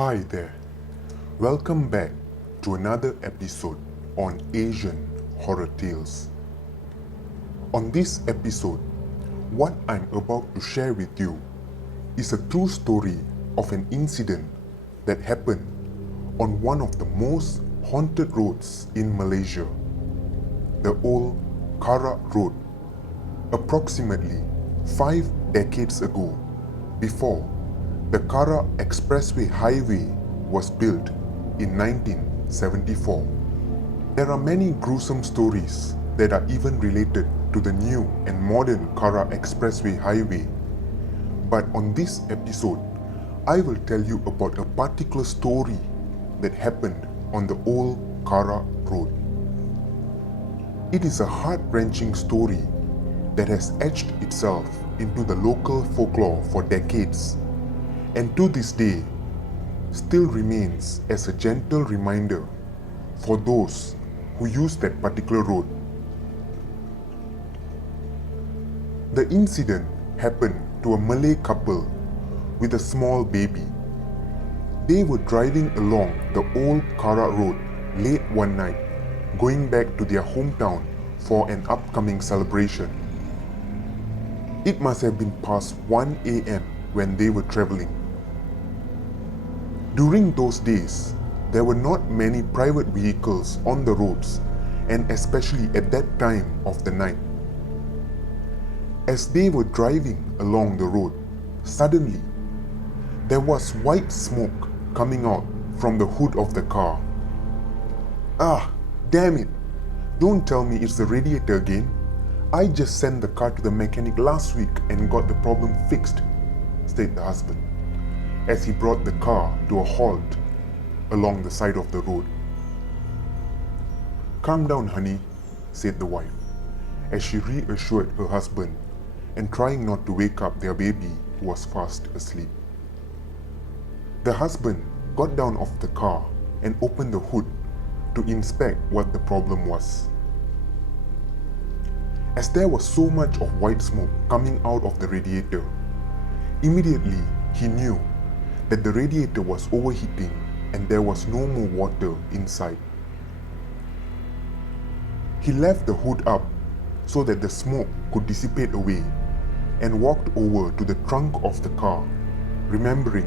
Hi there, welcome back to another episode on Asian Horror Tales. On this episode, what I'm about to share with you is a true story of an incident that happened on one of the most haunted roads in Malaysia, the OLD Karak Road, approximately 5 decades ago, before the Karak Expressway Highway was built in 1974. There are many gruesome stories that are even related to the new and modern Karak Expressway Highway. But on this episode, I will tell you about a particular story that happened on the OLD Karak Road. It is a heart-wrenching story that has etched itself into the local folklore for decades, and to this day still remains as a gentle reminder for those who use that particular road. The incident happened to a Malay couple with a small baby. They were driving along the OLD Karak Road late one night, going back to their hometown for an upcoming celebration. It must have been past 1 a.m. when they were traveling. During those days, there were not many private vehicles on the roads, and especially at that time of the night. As they were driving along the road, suddenly there was white smoke coming out from the hood of the car. "Ah, damn it! Don't tell me it's the radiator again. I just sent the car to the mechanic last week and got the problem fixed," said the husband, as he brought the car to a halt along the side of the road. "Calm down, honey," said the wife, as she reassured her husband and trying not to wake up their baby who was fast asleep. The husband got down off the car and opened the hood to inspect what the problem was. As there was so much of white smoke coming out of the radiator, immediately he knew that the radiator was overheating and there was no more water inside. He left the hood up so that the smoke could dissipate away and walked over to the trunk of the car, remembering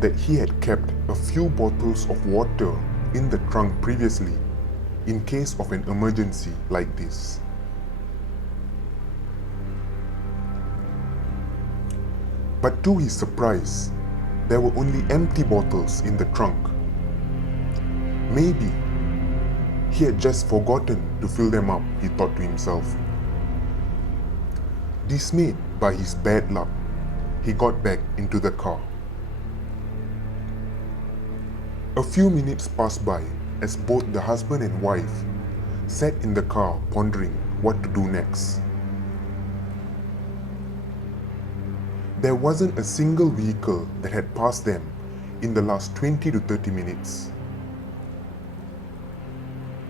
that he had kept a few bottles of water in the trunk previously in case of an emergency like this. But to his surprise, there were only empty bottles in the trunk. Maybe he had just forgotten to fill them up, he thought to himself. Dismayed by his bad luck, he got back into the car. A few minutes passed by as both the husband and wife sat in the car pondering what to do next. There wasn't a single vehicle that had passed them in the last 20 to 30 minutes.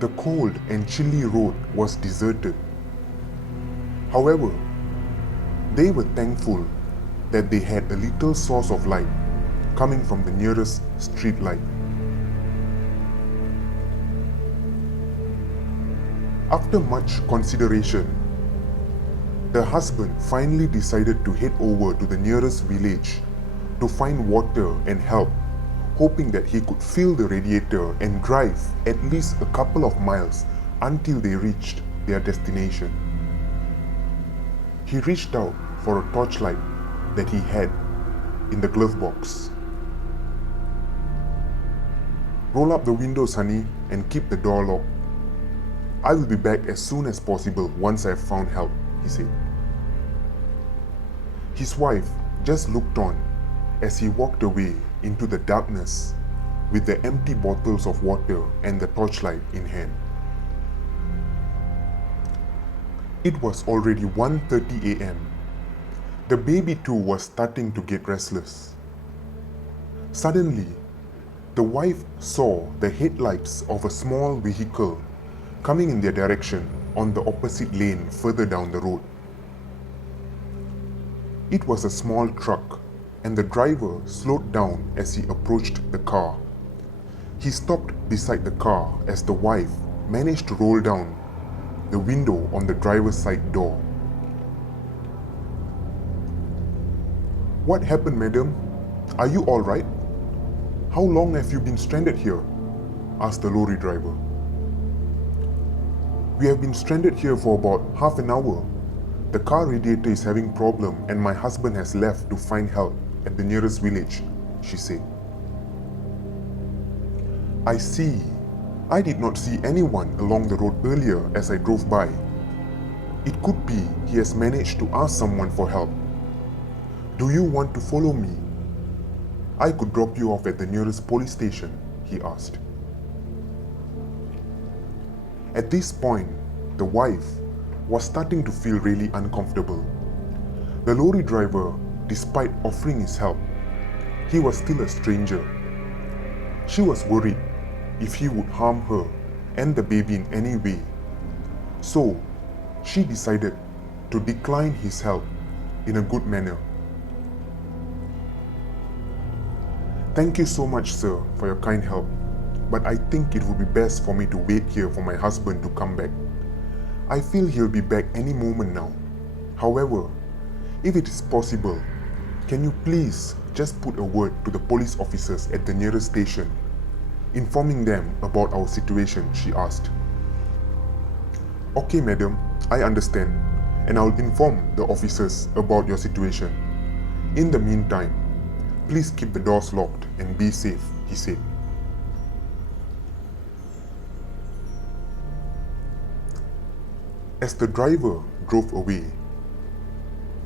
The cold and chilly road was deserted. However, they were thankful that they had a little source of light coming from the nearest street light. After much consideration, the husband finally decided to head over to the nearest village to find water and help, hoping that he could fill the radiator and drive at least a couple of miles until they reached their destination. He reached out for a torchlight that he had in the glove box. "Roll up the windows, honey, and keep the door locked. I will be back as soon as possible once I have found help," he said. His wife just looked on as he walked away into the darkness with the empty bottles of water and the torchlight in hand. It was already 1:30 a.m. The baby too was starting to get restless. Suddenly, the wife saw the headlights of a small vehicle coming in their direction on the opposite lane further down the road. It was a small truck and the driver slowed down as he approached the car. He stopped beside the car as the wife managed to roll down the window on the driver's side door. "What happened, madam? Are you all right? How long have you been stranded here?" asked the lorry driver. "We have been stranded here for about half an hour. The car radiator is having problem and my husband has left to find help at the nearest village," she said. "I see. I did not see anyone along the road earlier as I drove by. It could be he has managed to ask someone for help. Do you want to follow me? I could drop you off at the nearest police station," he asked. At this point, the wife was starting to feel really uncomfortable. The lorry driver, despite offering his help, he was still a stranger. She was worried if he would harm her and the baby in any way. So, she decided to decline his help in a good manner. "Thank you so much, sir, for your kind help, but I think it would be best for me to wait here for my husband to come back. I feel he'll be back any moment now. However, if it is possible, can you please just put a word to the police officers at the nearest station, informing them about our situation?" she asked. "Okay, madam, I understand, and I'll inform the officers about your situation. In the meantime, please keep the doors locked and be safe," he said. As the driver drove away,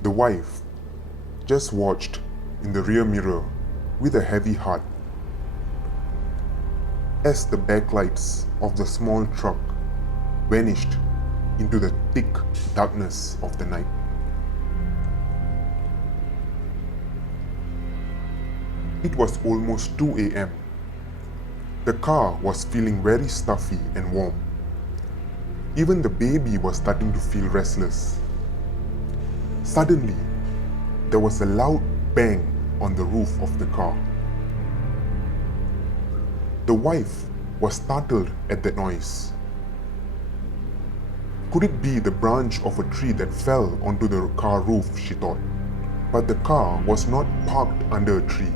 the wife just watched in the rear mirror with a heavy heart as the backlights of the small truck vanished into the thick darkness of the night. It was almost 2 a.m. The car was feeling very stuffy and warm. Even the baby was starting to feel restless. Suddenly, there was a loud bang on the roof of the car. The wife was startled at that noise. Could it be the branch of a tree that fell onto the car roof, she thought. But the car was not parked under a tree.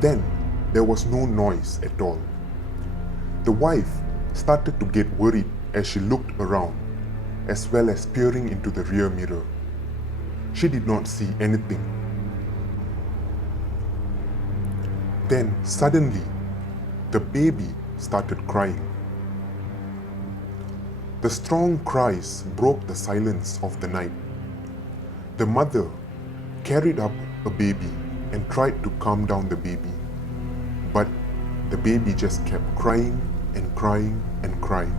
Then, there was no noise at all. The wife started to get worried as she looked around, as well as peering into the rear mirror. She did not see anything. Then, suddenly, the baby started crying. The strong cries broke the silence of the night. The mother carried up a baby and tried to calm down the baby. But the baby just kept crying and crying and crying.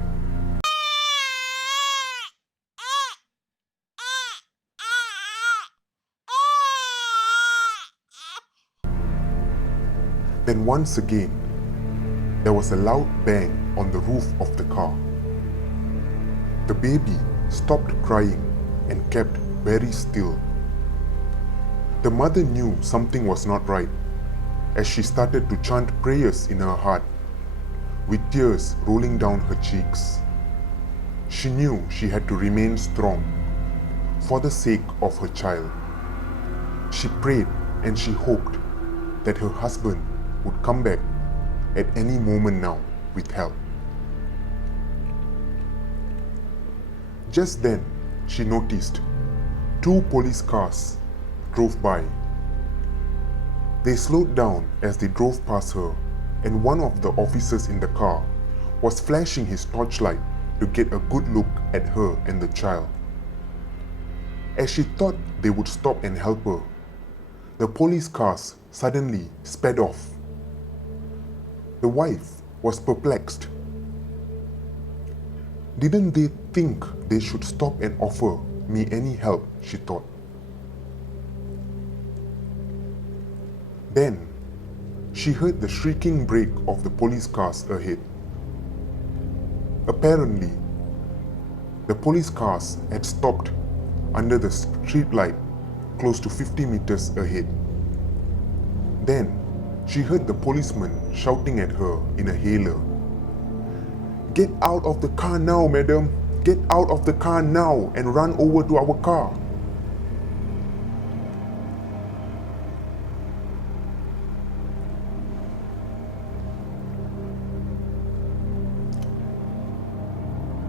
Then once again, there was a loud bang on the roof of the car. The baby stopped crying and kept very still. The mother knew something was not right as she started to chant prayers in her heart, with tears rolling down her cheeks. She knew she had to remain strong for the sake of her child. She prayed and she hoped that her husband would come back at any moment now with help. Just then, she noticed 2 police cars drove by. They slowed down as they drove past her, and one of the officers in the car was flashing his torchlight to get a good look at her and the child. As she thought they would stop and help her, the police cars suddenly sped off. The wife was perplexed. Didn't they think they should stop and offer me any help, she thought. Then, she heard the shrieking brake of the police cars ahead. Apparently, The police cars had stopped under the street light close to 50 meters ahead. Then, she heard the policeman shouting at her in a hailer. "Get out of the car now, madam! Get out of the car now and run over to our car!"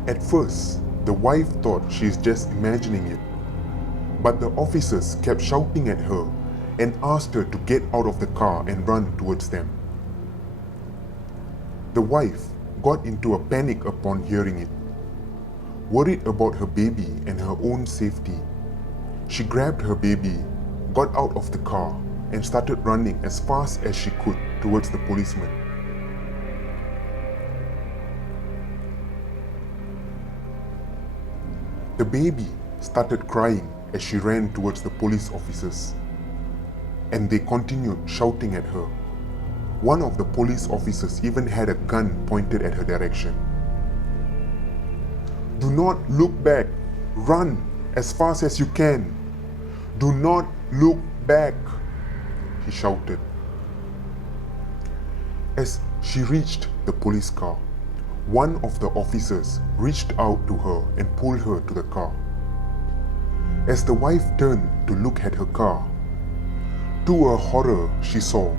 At first, the wife thought she's just imagining it, but the officers kept shouting at her and asked her to get out of the car and run towards them. The wife got into a panic upon hearing it. Worried about her baby and her own safety, she grabbed her baby, got out of the car, and started running as fast as she could towards the policeman. The baby started crying as she ran towards the police officers, and they continued shouting at her. One of the police officers even had a gun pointed at her direction. "Do not look back. Run as fast as you can. Do not look back," he shouted. As she reached the police car, one of the officers reached out to her and pulled her to the car. As the wife turned to look at her car, to her horror, she saw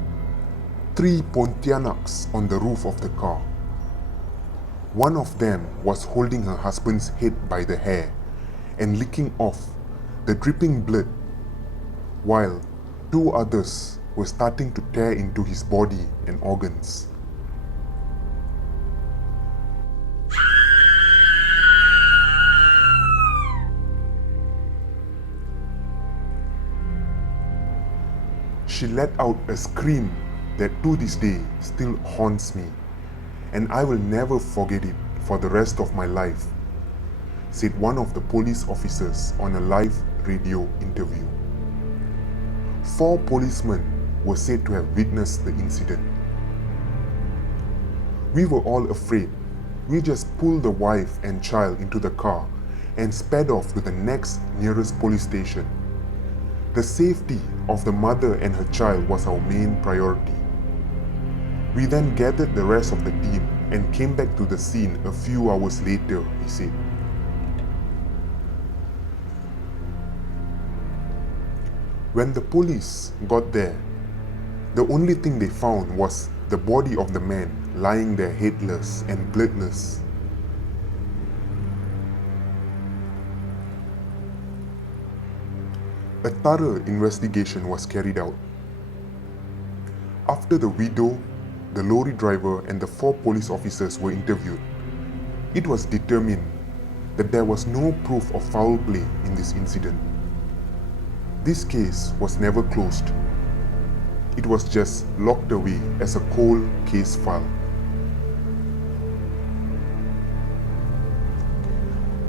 3 Pontianaks on the roof of the car. One of them was holding her husband's head by the hair and licking off the dripping blood, while 2 others were starting to tear into his body and organs. She let out a scream that to this day still haunts me, and I will never forget it for the rest of my life, said one of the police officers on a live radio interview. 4 policemen were said to have witnessed the incident. "We were all afraid. We just pulled the wife and child into the car and sped off to the next nearest police station. The safety of the mother and her child was our main priority. We then gathered the rest of the team and came back to the scene a few hours later," he said. When the police got there, the only thing they found was the body of the man lying there headless and bloodless. A thorough investigation was carried out. After the widow, the lorry driver, and the 4 police officers were interviewed, it was determined that there was no proof of foul play in this incident. This case was never closed. It was just locked away as a cold case file.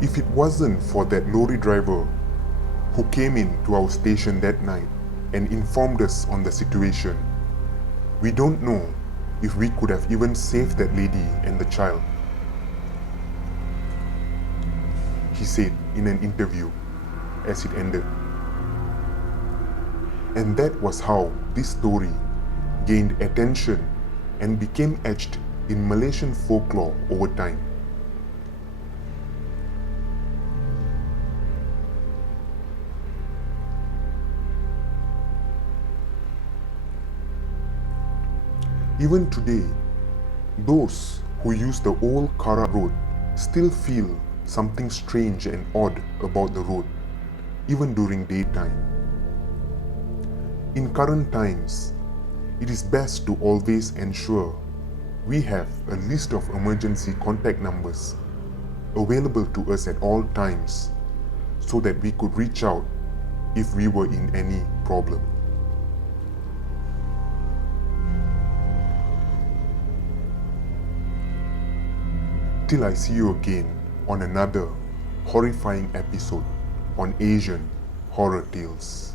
If it wasn't for that lorry driver who came in to our station that night and informed us on the situation, we don't know if we could have even saved that lady and the child, he said in an interview as it ended. And that was how this story gained attention and became etched in Malaysian folklore over time. Even today, those who use the old Karak Road still feel something strange and odd about the road, even during daytime. In current times, it is best to always ensure we have a list of emergency contact numbers available to us at all times so that we could reach out if we were in any problem. Till I see you again on another horrifying episode on Asian Horror Tales.